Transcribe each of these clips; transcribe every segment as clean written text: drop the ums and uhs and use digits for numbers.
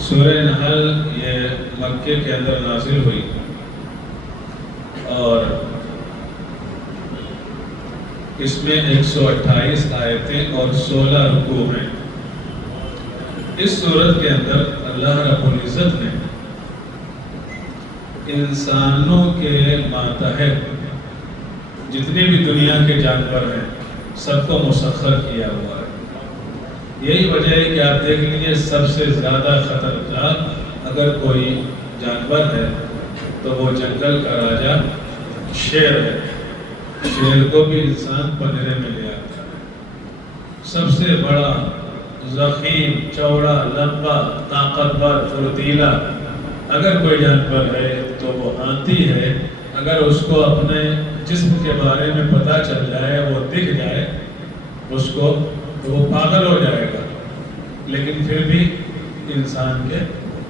سورہ نحل یہ مکے کے اندر نازل ہوئی اور اس میں 128 آیتیں اور 16 رکوع ہیں۔ اس سورت کے اندر اللہ رب العزت نے انسانوں کے ماتحت جتنے بھی دنیا کے جانور ہیں سب کو مسخر کیا ہوا ہے۔ یہی وجہ ہے کہ آپ دیکھ لیجئے سب سے زیادہ خطرناک اگر کوئی جانور ہے تو وہ جنگل کا راجا شیر ہے۔ شیر کو بھی انسان پنجرے میں لے آتا ہے۔ سب سے بڑا ضخیم، چوڑا، لمبا، طاقتور، پھرتیلا اگر کوئی جانور ہے تو وہ ہاتھی ہے۔ اگر اس کو اپنے جسم کے بارے میں پتہ چل جائے، وہ دکھ جائے اس کو تو وہ پاگل ہو جائے گا، لیکن پھر بھی انسان کے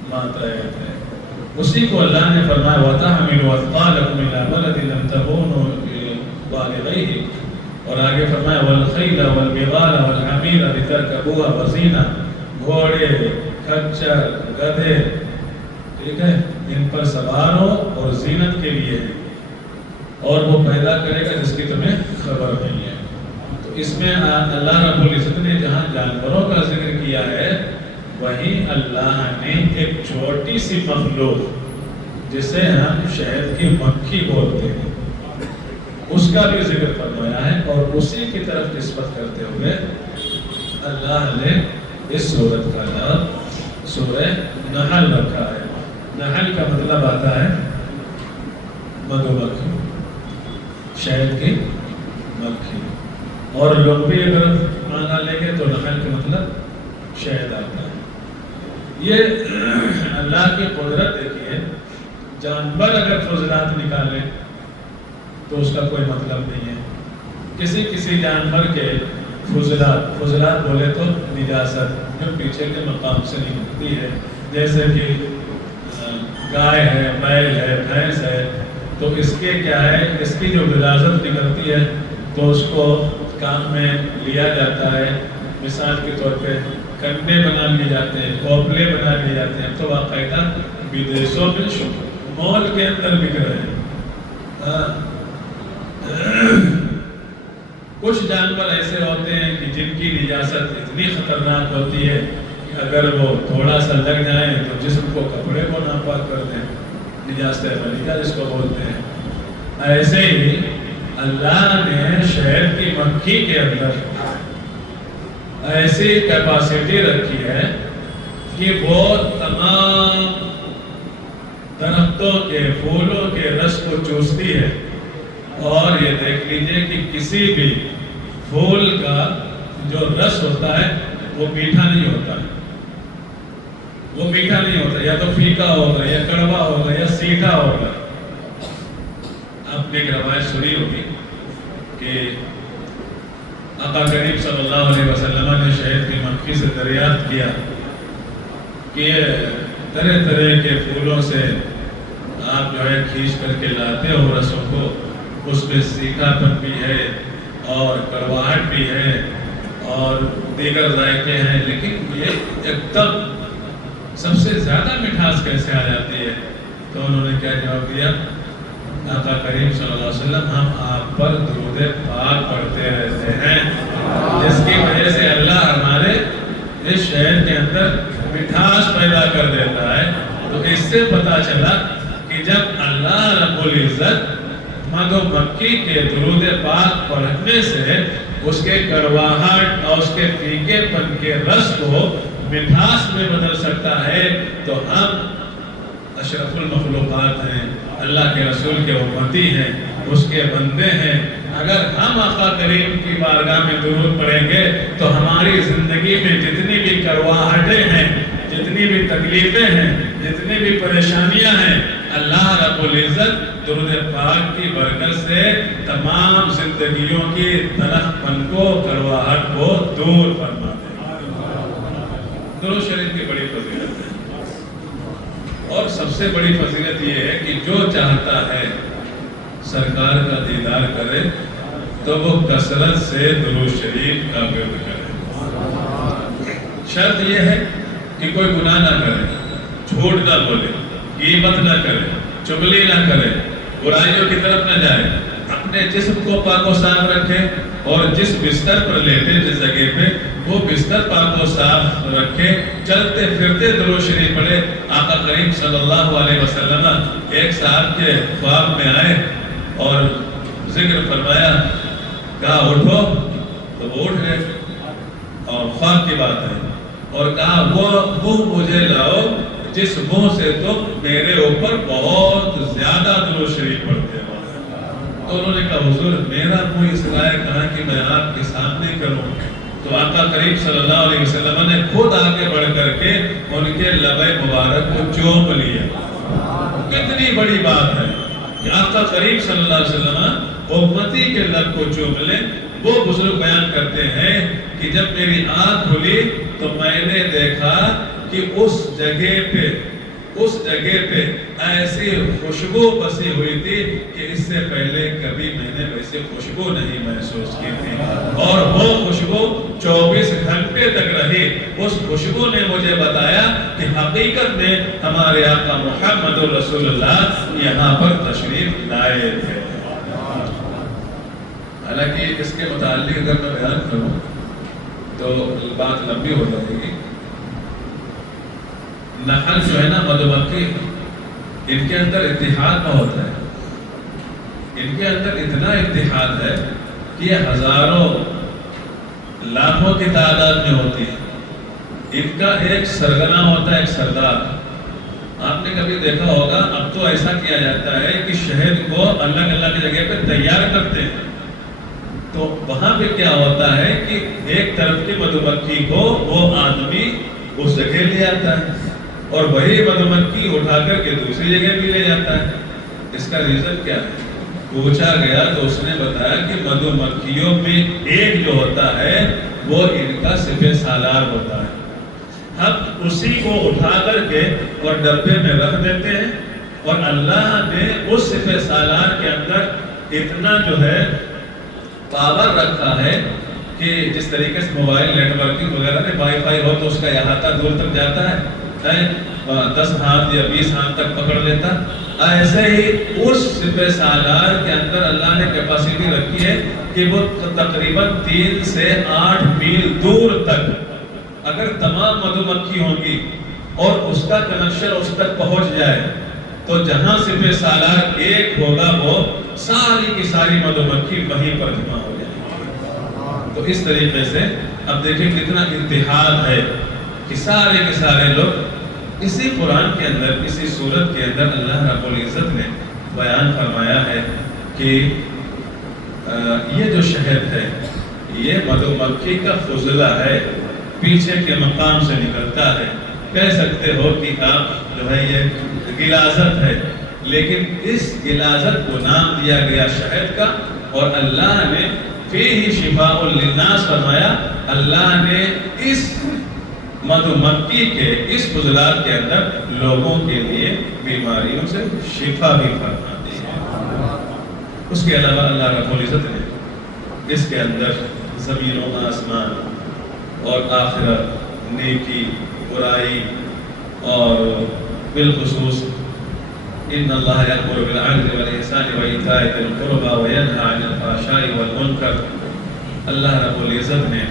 ماتحت ہے۔ اسی کو اللہ نے فرمایا وَتَحْمِلُ أَثْقَالَكُمْ إِلَىٰ بَلَدٍ لَمْ تَكُونُوا بَالِغِيهِ، اور آگے فرمایا وَالْخَيْلَ وَالْبِغَالَ وَالْحَمِيرَ لِتَرْكَبُوهَا وَزِينَةً، گھوڑے، کچر، گدھے، ٹھیک ہے، ان پر سوار ہو اور زینت کے لیے ہے، اور وہ پیدا کرے گا جس کی تمہیں خبر نہیں ہے۔ تو اس میں اللہ رب العزت نے جہاں جانوروں کا ذکر کیا ہے، وہیں اللہ نے ایک چھوٹی سی مخلوق جسے ہم شہد کی مکھی بولتے ہیں اس کا بھی ذکر فرمایا ہے، اور اسی کی طرف نسبت کرتے ہوئے اللہ نے اس سورت کا نام سورہ نحل رکھا ہے۔ نحل کا مطلب آتا ہے مدھو مکھی، شہد کی مکھی، اور لغوی اگر معنی لیں گے تو نحل کا مطلب شہد آتا ہے۔ یہ اللہ کی قدرت دیکھیے، جانور اگر فضلات نکالے تو اس کا کوئی مطلب نہیں ہے۔ کسی جانور کے فضلات بولے تو نجاست جو پیچھے کے مقام سے نکلتی ہے، جیسے کہ گائے ہے، بیل ہے، بھینس ہے، تو اس کے کیا ہے، اس کی جو غلاظت نکلتی ہے تو اس کو کام میں لیا جاتا ہے۔ مثال کے طور پہ کنڈے بنا لیے جاتے ہیں، کوپلے بنا لیے جاتے ہیں، تو باقاعدہ بدیسوں میں مال کے اندر بک رہے ہیں۔ کچھ جانور ایسے ہوتے ہیں کہ جن کی نجاست اتنی خطرناک ہوتی ہے کہ اگر وہ تھوڑا سا لگ جائیں تو جسم کو کپڑے کو ناپاک کر دیں، نجاست ملیکہ جس کو بولتے ہیں۔ ایسے ہی اللہ نے شہد کی مکھی کے اندر ایسی کیپیسٹی رکھی ہے کہ وہ تمام درختوں کے پھولوں کے رس کو چوستی ہے، اور یہ دیکھ لیجئے کہ کسی بھی پھول کا جو رس ہوتا ہے وہ میٹھا نہیں ہوتا ہے، وہ میٹھا نہیں ہوتا، یا تو پھیکا ہوگا یا کڑوا ہوگا یا سیدھا ہوگا۔ آپ نے ایک روایت سنی ہوگی کہ آقا کریم صلی اللہ علیہ وسلم نے شہد کی مکھی سے دریافت کیا کہ طرح طرح کے پھولوں سے آپ جو ہے کھینچ کر کے لاتے ہو رسوں کو، اس میں سیکھا پن بھی ہے اور کڑواہٹ بھی ہے اور دیگر ذائقے ہیں، لیکن یہ ایک دم سب سے زیادہ مٹھاس کیسے آ جاتی ہے؟ تو انہوں نے کیا جواب دیا؟ آقا کریم صلی اللہ علیہ وسلم ہم آپ پر درود پاک پڑھتے رہتے ہیں، جس کی وجہ سے اللہ ہمارے اس شہد کے اندر مٹھاس پیدا کر دیتا ہے۔ تو اس سے پتہ چلا کہ جب اللہ رب العزت مدھو مکھی کے درود پاک پڑھنے سے اس کے کڑواہٹ اور اس کے پھیکے پن کے رس کو مٹھاس میں بدل سکتا ہے، تو ہم اشرف المخلوقات ہیں، اللہ کے رسول کے امتی ہیں، اس کے بندے ہیں۔ اگر ہم آقا کریم کی بارگاہ میں درود پڑھیں گے تو ہماری زندگی میں جتنی بھی کڑواہٹیں ہیں، جتنی بھی تکلیفیں ہیں، جتنی بھی پریشانیاں ہیں، اللہ رب العزت درود پاک کی برکت سے تمام زندگیوں کی تلخ پن کو، کڑواہٹ کو دور فرما دے۔ درود شریف کی بڑی فضیلت ہے، اور سب سے بڑی فضیلت یہ ہے کہ جو چاہتا ہے سرکار کا دیدار کرے تو وہ کثرت سے درود شریف کا ورد کرے۔ شرط یہ ہے کہ کوئی گناہ نہ کرے۔ جھوٹ نہ بولے، غیبت نہ کرے، چغلی نہ کرے، برائیوں کی طرف نہ جائے، اپنے جسم کو پاک و صاف رکھے، اور جس بستر پر لیٹے، جس جگہ پہ، وہ بستر پاک و صاف رکھے، چلتے پھرتے درود شریف پڑھے۔ آقا کریم صلی اللہ علیہ وسلم ایک صاحب کے خواب میں آئے اور ذکر فرمایا، کہا اٹھو، تو وہ اٹھ گئے، اور خواب کی بات ہے، اور کہا وہ منہ مجھے لاؤ جس منہ سے تم میرے اوپر بہت زیادہ درود شریف پڑھتے ہو۔ تو انہوں نے کہا حضور میرا منہ اس لائق کہا کہ میں آپ کے سامنے کروں؟ تو آقا کریم صلی اللہ علیہ وسلم نے خود آگے بڑھ کر کے ان کے لبِ مبارک کو چوم لیا۔ کتنی بڑی بات ہے کہ آقا کریم صلی اللہ علیہ وسلم امتی کے لب کو چوم لیں۔ وہ بزرگ بیان کرتے ہیں کہ جب میری آنکھ کھلی تو میں نے دیکھا کہ اس جگہ پہ ایسی خوشبو بسی ہوئی تھی کہ اس سے پہلے کبھی میں نے ویسے خوشبو نہیں محسوس کی تھی، اور وہ خوشبو 24 گھنٹے تک رہی۔ اس خوشبو نے مجھے بتایا کہ حقیقت میں ہمارے آقا محمد رسول اللہ یہاں پر تشریف لائے تھے۔ حالانکہ اس کے متعلق اگر میں بیان کروں تو بات لمبی ہو جائے گی۔ نحل جو ہے نا، مدھومکھی، ان کے اندر اتحاد بہت ہے، ان کے اندر اتنا اتحاد ہے کہ یہ ہزاروں لاکھوں کی تعداد میں ہوتی ہے۔ ان کا ایک سرگنا ہوتا ہے، ایک سردار۔ آپ نے کبھی دیکھا ہوگا، اب تو ایسا کیا جاتا ہے کہ شہد کو الگ الگ جگہ پہ تیار کرتے ہیں، تو وہاں پہ کیا ہوتا ہے کہ ایک طرف کی مدھومکھی کو وہ آدمی اس جگہ لے آتا ہے، اور وہی مدھومکھی اٹھا کر کے دوسری جگہ بھی لے جاتا ہے۔ اس کا ریزن کیا ہے؟ پوچھا گیا تو اس نے بتایا کہ مدھومکھیوں میں ایک جو ہوتا ہے وہ ان کا سپہ سالار ہوتا ہے۔ ہم اسی کو اٹھا کر کے اور ڈبے میں رکھ دیتے ہیں، اور اللہ نے اس سپہ سالار کے اندر اتنا جو ہے پاور رکھا ہے کہ جس طریقے سے موبائل نیٹ ورکنگ وغیرہ میں وائی فائی ہو تو اس کا احاطہ دور تک جاتا ہے، 10 ہاتھ یا 20 ہاتھ تک پکڑ لیتا، ایسے ہی اس سپہ سالار کے اندر اللہ نے کیپیسٹی رکھی ہے کہ وہ تقریباً 3 سے 8 میل دور تک اگر تمام مدھومکھی ہوں گی اور اس کا کنیکشن اس تک پہنچ جائے تو جہاں سپہ سالار ایک ہوگا وہ ساری کی ساری مدھومکھی وہیں پر جمع ہو جائے گی۔ تو اس طریقے سے اب دیکھیں کتنا اتحاد ہے کہ سارے کے سارے لوگ اسی قرآن کے اندر، اسی سورت کے اندر اللہ رب العزت نے بیان فرمایا ہے کہ یہ جو شہد ہے یہ مدھومکھی کا فضلہ ہے، پیچھے کے مقام سے نکلتا ہے۔ کہہ سکتے ہو کہ آپ جو ہے یہ غلاظت ہے، لیکن اس غلاظت کو نام دیا گیا شہد کا، اور اللہ نے فیہ شفاء للناس فرمایا۔ اللہ نے اس مدھومکھی کے اس فضلات کے اندر لوگوں کے لیے بیماریوں سے شفا بھی فرما دی ہے۔ اس کے علاوہ اللہ رب العزت نے اس کے اندر زمین و آسمان اور آخرت، نیکی، برائی، اور بالخصوص ان اللہ یأمر بالعدل والإحسان وإیتاء ذی القربى وینہی عن الفحشاء والمنکر۔ اللہ رب العزت نے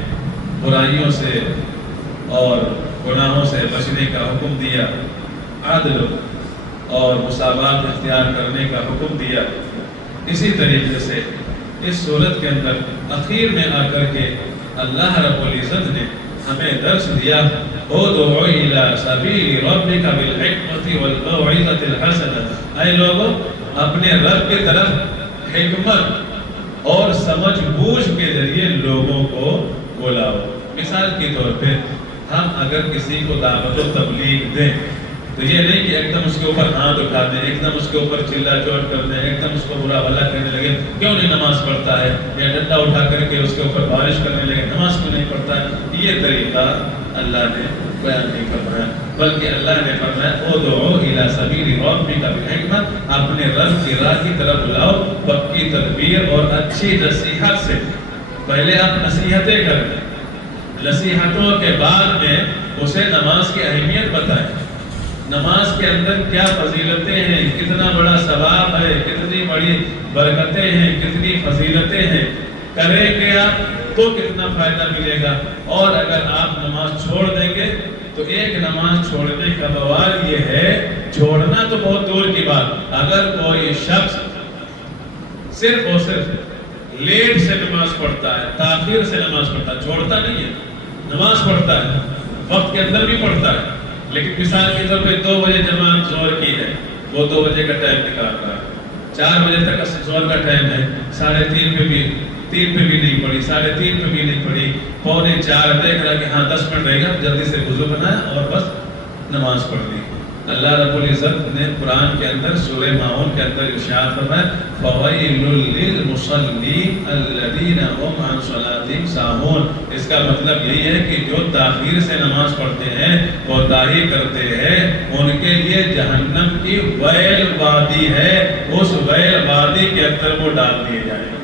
برائیوں سے اور گناہوں سے بچنے کا حکم دیا، عدل اور مساوات اختیار کرنے کا حکم دیا۔ اسی طریقے سے اس صورت کے اندر اخیر میں آ کر کے اللہ رب العزت نے ہمیں درس دیا، ادعو الی سبیل ربک بالحکمۃ والموعظۃ الحسنہ۔ اے لوگوں، اپنے رب کی طرف حکمت اور سمجھ بوجھ کے ذریعے لوگوں کو بلاؤ۔ مثال کے طور پہ ہم اگر کسی کو دعوت و تبلیغ دیں تو یہ نہیں کہ ایک دم اس کے اوپر ہاتھ اٹھا دیں، ایک دم اس کے اوپر چلا چوٹ کر دیں، ایک دم اس کو برا بھلا کہنے لگے کیوں نہیں نماز پڑھتا ہے، یا ڈنڈا اٹھا کر کے اس کے اوپر بارش کرنے لگے نماز کیوں نہیں پڑھتا ہے۔ یہ طریقہ اللہ نے بیان نہیں فرمایا، بلکہ اللہ نے فرمایا ادعو الی سبیل ربک بالحکمۃ، اپنے رب کی راہ کی طرف بلاؤ پکی تدبیر اور اچھی نصیحت سے۔ پہلے آپ نصیحتیں کریں، نصیحتوں کے بعد میں اسے نماز کی اہمیت بتائیں، نماز کے اندر کیا فضیلتیں ہیں، کتنا بڑا ثواب ہے، کتنی بڑی برکتیں ہیں، کتنی فضیلتیں ہیں، کریں گے آپ تو کتنا فائدہ ملے گا۔ اور اگر آپ نماز چھوڑ دیں گے تو ایک نماز چھوڑنے کا بوال یہ ہے، چھوڑنا تو بہت دور کی بات، اگر کوئی شخص صرف اور صرف لیٹ سے نماز پڑھتا ہے، تاخیر سے نماز پڑھتا ہے، چھوڑتا نہیں ہے، نماز پڑھتا ہے، وقت کے اندر بھی پڑھتا ہے، لیکن مثال کے طور پہ 2 بجے جماعت ظہر کی ہے، وہ 2 بجے کا ٹائم نکال رہا ہے، 4 بجے تک ظہر کا ٹائم ہے، 3:30 پہ بھی 3 پہ بھی نہیں پڑھی، 3:30 پہ بھی نہیں پڑھی، 3:45 دیکھ رہا کہ ہاں 10 منٹ رہے گا، جلدی سے وضو بنایا اور بس نماز پڑھ لی۔ اللہ رب العزت نے قرآن کے اندر سورہ ماؤن کے اندر ارشاد فرمایا فَوَيْلٌ لِّلْمُصَلِّينَ الَّذِينَ هُمْ عَنْ صَلَاتِهِمْ سَاهُونَ۔ اس کا مطلب یہی ہے کہ جو تاخیر سے نماز پڑھتے ہیں، کوتاہی کرتے ہیں، ان کے لیے جہنم کی ویل وادی ہے، اس ویل وادی کے اندر وہ ڈال دیے جائیں گے۔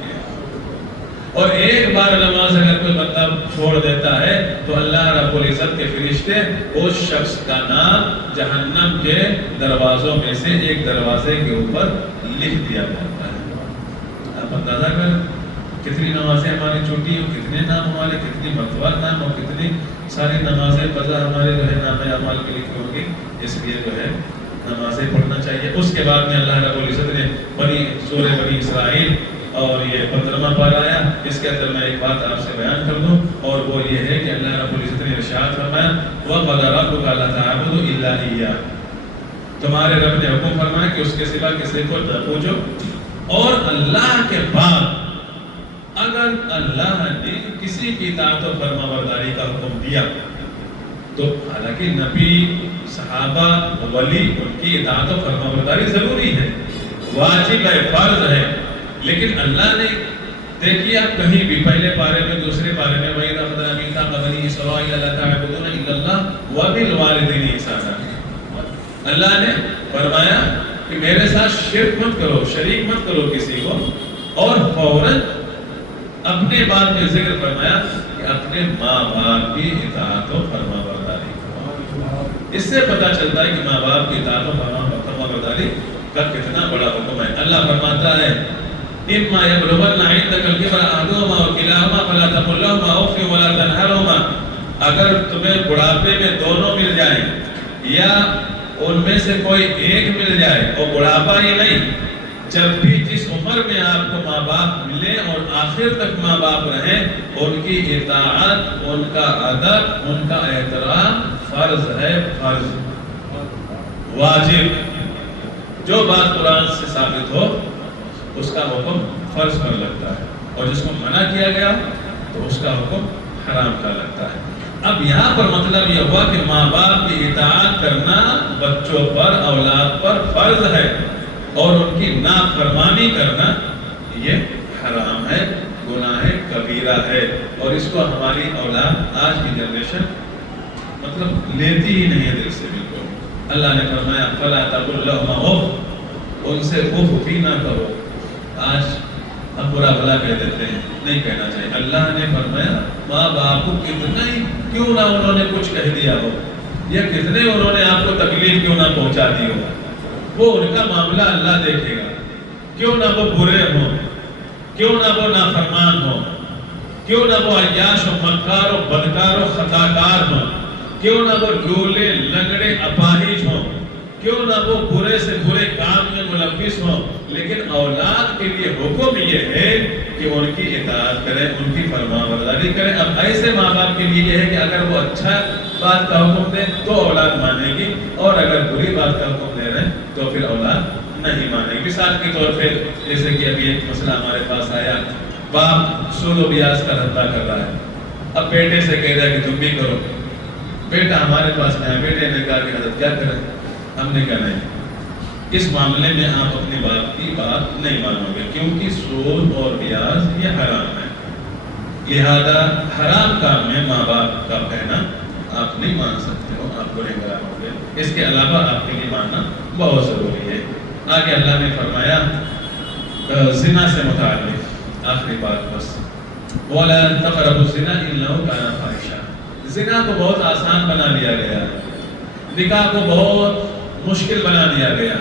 اور ایک بار نماز اگر کوئی بندہ چھوڑ دیتا ہے تو اللہ رب العزت کے فرشتے اس شخص کا نام جہنم کے دروازوں میں سے ایک دروازے کے اوپر لکھ دیا جاتا ہے۔ آپ اندازہ کریں کتنی نمازیں ہماری چھوٹی ہوں، کتنے نام ہمارے، کتنی مرتبہ نام اور کتنی ساری نمازیں قضا ہمارے جو ہے نام اعمال کے لکھی ہوگی۔ اس لیے جو ہے نمازیں پڑھنا چاہیے۔ اس کے بعد میں اللہ رب العزت نے سورہ بنی اسرائیل اور یہ 15واں پارہ آیا، اس کے اندر میں ایک بات آپ سے بیان کر دوں، اور وہ یہ ہے کہ اللہ رب العزت نے ارشاد فرمایا وَقَضَىٰ رَبُّكَ أَلَّا تَعْبُدُوا إِلَّا إِيَّاهُ، تمہارے رب نے حکم فرمایا کہ اس کے سوا کسی کو نہ پوجو، اور اللہ کے بعد اگر اللہ نے کسی کی اطاعت و فرما برداری کا حکم دیا تو حالانکہ نبی، صحابہ، ولی، ان کی اطاعت و فرما برداری ضروری ہے، واجب ہے، فرض ہے، لیکن اللہ نے دیکھیے آپ کہیں بھی پہلے پارے میں، دوسرے پارے میں وَإِذْ أَخَذْنَا مِيثَاقَ بَنِي إِسْرَائِيلَ لَا تَعْبُدُونَ إِلَّا اللَّهَ وَبِالْوَالِدَيْنِ إِحْسَانًا، اللہ نے فرمایا کہ میرے ساتھ شرک مت کرو، شریک مت کرو کسی کو، اور فوراً اپنے بات میں ذکر فرمایا کہ اپنے ماں باپ کی اطاعت و فرما برداری کرو۔ اس سے پتہ چلتا ہے کہ ماں باپ کی اطاعت و فرما برداری کا کتنا بڑا حکم ہے۔ اللہ فرماتا ہے اِمَّا يَبْلُغَنَّ عِندَكَ الْكِبَرَ أَحَدُهُمَا أَوْ كِلَاهُمَا فَلَا تَقُل لَّهُمَا أُفٍّ وَلَا تَنْهَرْهُمَا، اگر تمہیں بڑھاپے میں دونوں مل جائیں یا ان میں سے کوئی ایک مل جائے، اور بڑھاپا ہی نہیں، جب بھی جس عمر میں آپ کو ماں باپ ملے اور آخر تک ماں باپ رہیں، ان کی اطاعت، ان کا ادب، ان کا احترام فرض ہے، فرض، واجب۔ جو بات قرآن سے ثابت ہو اس کا حکم فرض پر لگتا ہے، اور جس کو منع کیا گیا تو اس کا حکم حرام کا لگتا ہے۔ اب یہاں پر مطلب یہ ہوا کہ ماں باپ کی اطاعت کرنا بچوں پر، اولاد پر فرض ہے، اور ان کی نافرمانی کرنا یہ حرام ہے، گناہ کبیرہ ہے، اور اس کو ہماری اولاد آج کی جنریشن مطلب لیتی ہی نہیں ہے دل سے بالکل۔ اللہ نے فرمایا فَلَا تَقُل لَّهُمَا أُفٍّ، ان سے اف بھی نہ کرو۔ آج ہم برا بھلا کہہ دیتے ہیں، نہیں کہنا چاہیے۔ اللہ نے فرمایا ماں باپ کو کتنا ہی کیوں نہ انہوں نے کچھ کہہ دیا ہو، یا کتنے انہوں نے آپ کو تکلیف کیوں نہ پہنچا دی ہو، وہ ان کا معاملہ اللہ دیکھے گا۔ کیوں نہ وہ برے ہوں، کیوں نہ وہ نافرمان ہوں، کیوں نہ وہ عیاش و مکار و بدکار و خطاکار ہوں، کیوں نہ وہ لولے لنگڑے اپاہج ہوں، کیوں نہ وہ برے سے برے کام میں ملوث ہوں، لیکن اولاد کے لیے حکم یہ ہے کہ ان کی اطاعت کریں، ان کی فرما برداری کریں۔ اب ایسے ماں باپ کے لیے یہ ہے کہ اگر وہ اچھا بات کا حکم دیں تو اولاد مانے گی، اور اگر بری بات کا حکم دے رہے ہیں تو پھر اولاد نہیں مانے گی۔ مثال کے طور پہ جیسے کہ ابھی ایک مسئلہ ہمارے پاس آیا، باپ سود و بیاج کا دھندا کر رہا ہے، اب بیٹے سے کہہ رہا ہے کہ تم بھی کرو، بیٹا ہمارے پاس نہیں ہے، بیٹے نے کہا کہ حضرت کیا کریں، ہم نے کہا نہیں، اس معاملے میں آپ اپنے باپ کی بات نہیں مانو گے، کیونکہ سود اور بیاج یہ حرام ہے، لہذا حرام کام میں ماں باپ کا کہنا آپ نہیں مان سکتے ہو، آپ گنہگار ہو گے۔ اس کے علاوہ آپ کے لیے ماننا بہت ضروری ہے۔ آگے اللہ نے فرمایا زنا سے متعلق آخری بات بس، وَلَا تَقْرَبُوا الزِّنَا إِنَّهُ كَانَ فَاحِشًا۔ زنا کو بہت آسان بنا لیا گیا ہے، نکاح کو بہت مشکل بنا دیا گیا.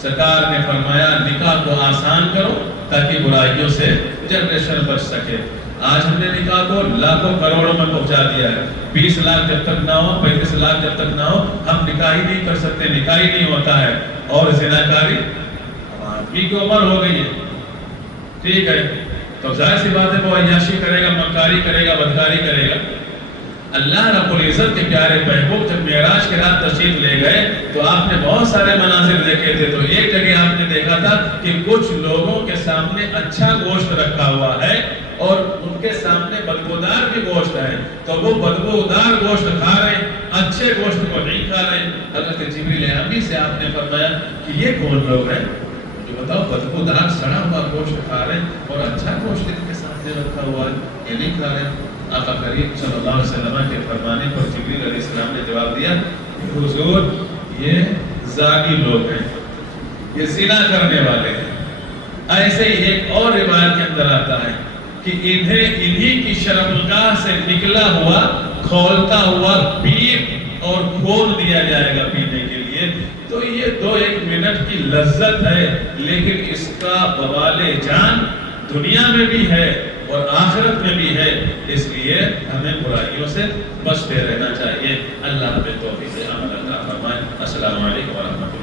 سرکار نے فرمایا نکاح کو آسان کرو تاکہ برائیوں سے جنریشن بچ سکے. آج ہم نے نکاح کو لاکھوں کروڑوں میں پہنچا دیا ہے. 20 لاکھ جب تک نہ ہو، 35 لاکھ جب تک نہ ہو، ہم نکاح ہی نہیں کر سکتے، نکاح ہی نہیں ہوتا ہے. اور زناکاری کی عمر ہو گئی ہے. ٹھیک ہے، تو ظاہر سی بات ہے وہ عیاشی کرے گا، مکاری کرے گا، بدکاری کرے گا. اللہ رب العزت کے پیارے محبوب جب معراج کی رات تشریف لے گئے تو آپ نے بہت سارے مناظر دیکھے تھے. تو ایک جگہ آپ نے دیکھا تھا کہ کچھ لوگوں کے سامنے اچھا گوشت رکھا ہوا ہے اور ان کے سامنے بدبودار بھی گوشت ہے. تو وہ بدبودار گوشت کھا رہے ہیں، اچھے گوشت کو نہیں کھا رہے ہیں. حضرت جبریل امی سے آپ نے فرمایا کہ یہ کون لوگ ہیں جو بتاؤ بدبودار سڑا ہوا گوشت کھا رہے ہیں اور اچھا گوشت ان کے سامنے رکھا ہوا ہے یہ نہیں کھا رہے ہیں. آقا کریم صلی اللہ علیہ وسلم کے فرمانے پر جبریل علیہ السلام نے جواب دیا کہ حضور یہ زانی لوگ ہیں، یہ زنا کرنے والے ہیں. ایسے ہی ایک اور روایت کے اندر آتا ہے کہ انہی کی شرمگاہ سے نکلا ہوا کھولتا ہوا پیپ اور خون دیا جائے گا پینے کے لیے. تو یہ 2-1 منٹ کی لذت ہے، لیکن اس کا بوال جان دنیا میں بھی ہے اور آخرت میں بھی ہے. اس لیے ہمیں برائیوں سے بچتے رہنا چاہیے. اللہ ہمیں توفیق عمل عطا فرمائے. السلام علیکم ورحمۃ اللہ.